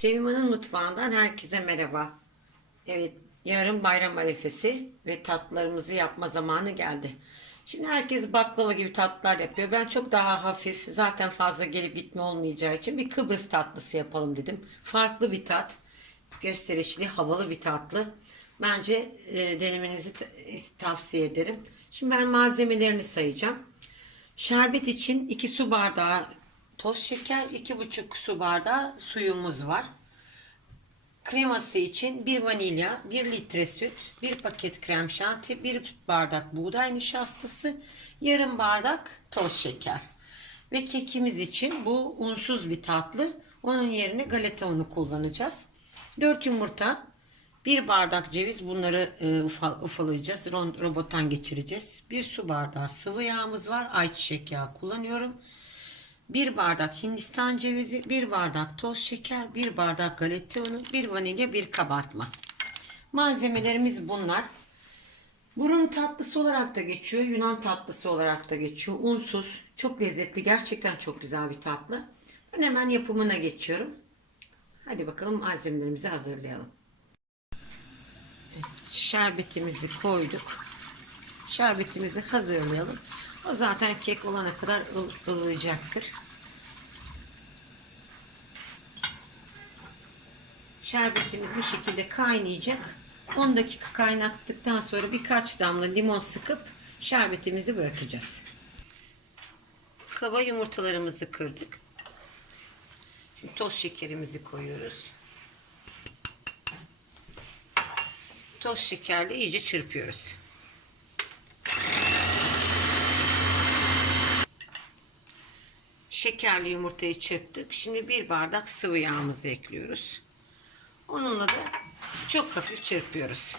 Sevim mutfağından herkese merhaba. Evet, yarın bayram arefesi ve tatlılarımızı yapma zamanı geldi. Şimdi herkes baklava gibi tatlılar yapıyor. Ben çok daha hafif, zaten fazla gelip gitme olmayacağı için bir Kıbrıs tatlısı yapalım dedim. Farklı bir tat, gösterişli, havalı bir tatlı. Bence e, denemenizi tavsiye ederim. Şimdi ben malzemelerini sayacağım. Şerbet için 2 su bardağı toz şeker, 2,5 su bardağı suyumuz var. Kreması için 1 vanilya, 1 litre süt, 1 paket krem şanti, 1 bardak buğday nişastası, yarım bardak toz şeker. Ve kekimiz için bu unsuz bir tatlı. Onun yerine galeta unu kullanacağız. 4 yumurta, 1 bardak ceviz bunları e, ufal, ufalayacağız. Robottan geçireceğiz. 1 su bardağı sıvı yağımız var. Ayçiçek yağı kullanıyorum. 1 bardak hindistan cevizi, 1 bardak toz şeker, 1 bardak galeta unu, 1 vanilya, 1 kabartma. Malzemelerimiz bunlar. Burun tatlısı olarak da geçiyor. Yunan tatlısı olarak da geçiyor. Unsuz. Çok lezzetli. Gerçekten çok güzel bir tatlı. Ben hemen yapımına geçiyorum. Hadi bakalım malzemelerimizi hazırlayalım. Evet, şerbetimizi koyduk. Şerbetimizi hazırlayalım. O zaten kek olana kadar ıl- ılıyacaktır. Şerbetimiz bu şekilde kaynayacak. 10 dakika kaynattıktan sonra birkaç damla limon sıkıp şerbetimizi bırakacağız. Kaba yumurtalarımızı kırdık. Şimdi toz şekerimizi koyuyoruz. Toz şekerle iyice çırpıyoruz. Şekerli yumurtayı çırptık. Şimdi bir bardak sıvı yağımızı ekliyoruz. Onunla da çok hafif çırpıyoruz.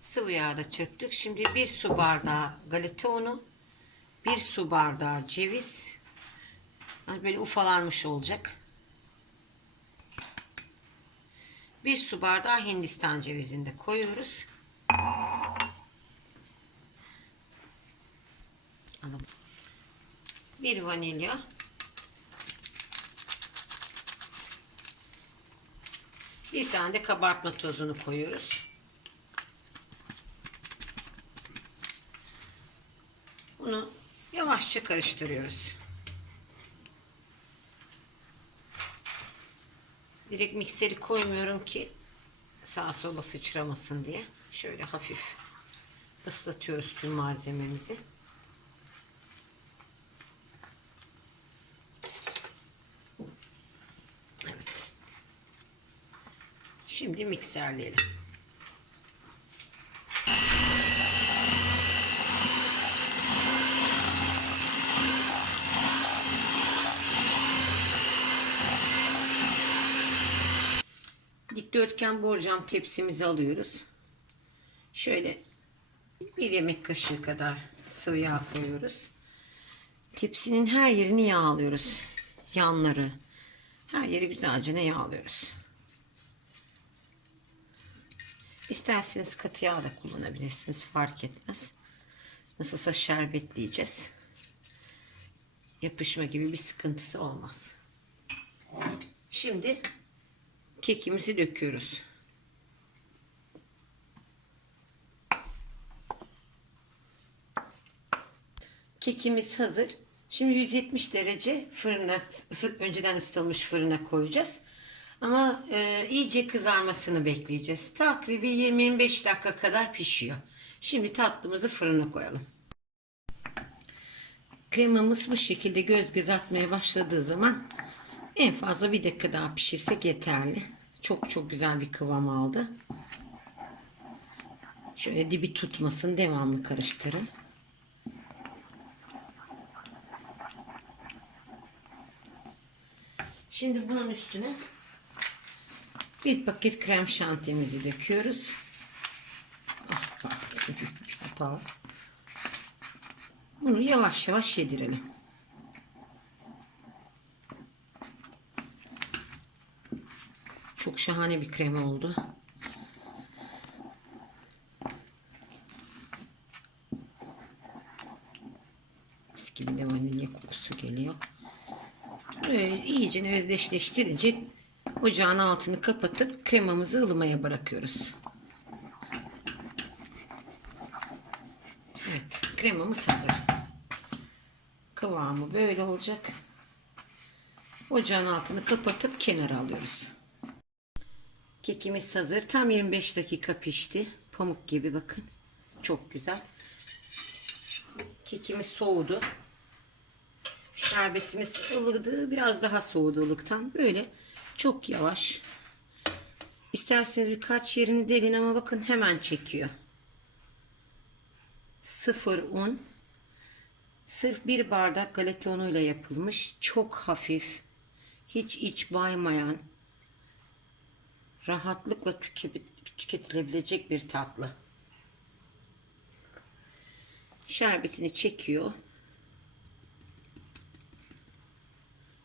Sıvı yağı da çırptık. Şimdi bir su bardağı galeta unu, bir su bardağı ceviz. Yani böyle ufalanmış olacak. Bir su bardağı hindistan cevizini de koyuyoruz. Bir vanilya. Bir tane de kabartma tozunu koyuyoruz. Bunu yavaşça karıştırıyoruz. Direkt mikseri koymuyorum ki sağa sola sıçramasın diye. Şöyle hafif ıslatıyoruz tüm malzememizi. Evet. Şimdi mikserleyelim. Dikdörtgen borcam tepsimizi alıyoruz. Şöyle bir yemek kaşığı kadar sıvı yağ koyuyoruz. Tepsinin her yerini yağlıyoruz. Yanları. Her yeri güzelce ne yağlıyoruz. İsterseniz katı yağ da kullanabilirsiniz. Fark etmez. Nasılsa şerbetleyeceğiz. Yapışma gibi bir sıkıntısı olmaz. Şimdi kekimizi döküyoruz. Kekimiz hazır. Şimdi 170 derece fırına önceden ısıtılmış fırına koyacağız. Ama e, iyice kızarmasını bekleyeceğiz. Takribi 20-25 dakika kadar pişiyor. Şimdi tatlımızı fırına koyalım. Kremamız bu şekilde göz göz atmaya başladığı zaman en fazla bir dakika daha pişirsek yeterli. Çok çok güzel bir kıvam aldı. Şöyle dibi tutmasın devamlı karıştırın. Şimdi bunun üstüne bir paket krem şantimizi döküyoruz. Ah. Bunu yavaş yavaş yedirelim. Çok şahane bir krem oldu. Mis gibi de vanilya kokusu geliyor. Böyle iyice özdeşleştirince ocağın altını kapatıp kremamızı ılımaya bırakıyoruz. Evet, kremamız hazır. Kıvamı böyle olacak. Ocağın altını kapatıp kenara alıyoruz. Kekimiz hazır. Tam 25 dakika pişti. Pamuk gibi bakın. Çok güzel. Kekimiz soğudu. Şerbetimiz ılıdı. Biraz daha soğudu ılıktan. Böyle çok yavaş. İsterseniz birkaç yerini delin ama bakın hemen çekiyor. Sıfır un. Sırf bir bardak galeta unuyla yapılmış. Çok hafif. Hiç iç baymayan. Rahatlıkla tüke- tüketilebilecek bir tatlı. Şerbetini çekiyor.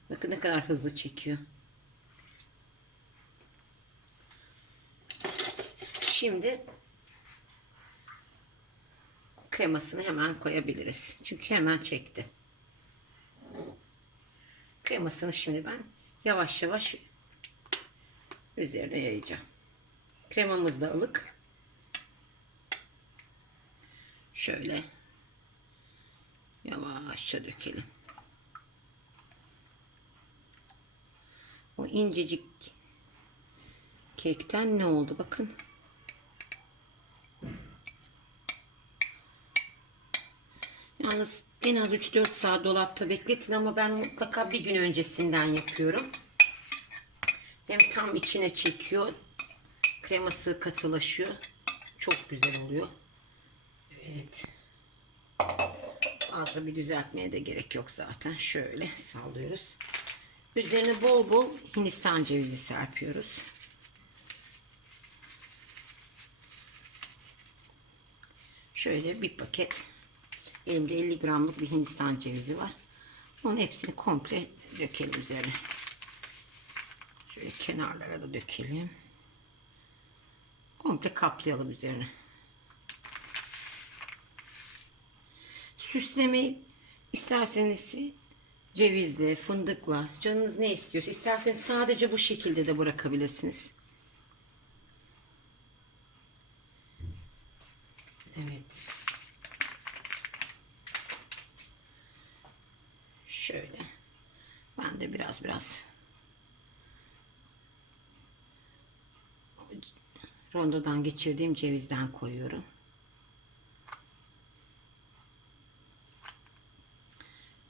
Bakın ne kadar hızlı çekiyor. Şimdi kremasını hemen koyabiliriz. Çünkü hemen çekti. Kremasını şimdi ben yavaş yavaş üzerine yayacağım. Kremamız da ılık. Şöyle yavaşça dökelim. O incecik kekten ne oldu bakın. Yalnız en az 3-4 saat dolapta bekletin ama ben mutlaka bir gün öncesinden yapıyorum. Hem tam içine çekiyor. Kreması katılaşıyor. Çok güzel oluyor. Evet. Fazla bir düzeltmeye de gerek yok zaten. Şöyle sallıyoruz. Üzerine bol bol Hindistan cevizi serpiyoruz. Şöyle bir paket. Elimde 50 gramlık bir Hindistan cevizi var. Onun hepsini komple dökelim üzerine. Şöyle kenarlara da dökelim. Komple kaplayalım üzerine. Süslemeyi isterseniz cevizle, fındıkla, canınız ne istiyorsa isterseniz sadece bu şekilde de bırakabilirsiniz. Evet. Şöyle. Ben de biraz biraz rondodan geçirdiğim cevizden koyuyorum.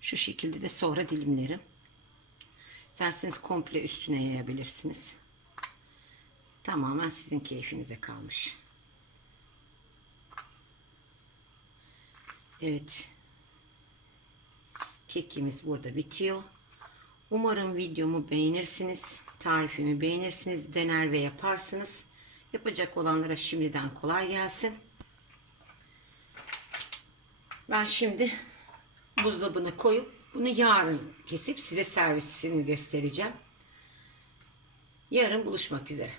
Şu şekilde de sonra dilimlerim. İsterseniz komple üstüne yayabilirsiniz. Tamamen sizin keyfinize kalmış. Evet. Kekimiz burada bitiyor. Umarım videomu beğenirsiniz. Tarifimi beğenirsiniz. Dener ve yaparsınız. Yapacak olanlara şimdiden kolay gelsin. Ben şimdi buzdolabına koyup bunu yarın kesip size servisini göstereceğim. Yarın buluşmak üzere.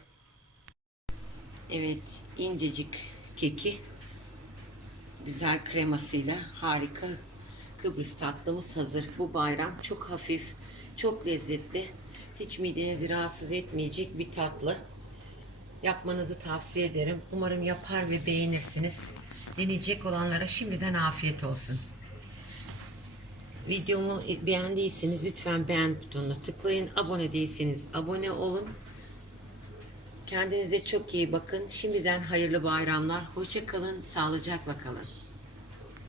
Evet, incecik keki güzel kremasıyla harika Kıbrıs tatlımız hazır. Bu bayram çok hafif, çok lezzetli, hiç midenizi rahatsız etmeyecek bir tatlı. Yapmanızı tavsiye ederim. Umarım yapar ve beğenirsiniz. Deneyecek olanlara şimdiden afiyet olsun. Videomu beğendiyseniz lütfen beğen butonuna tıklayın. Abone değilseniz abone olun. Kendinize çok iyi bakın. Şimdiden hayırlı bayramlar. Hoşça kalın, sağlıcakla kalın.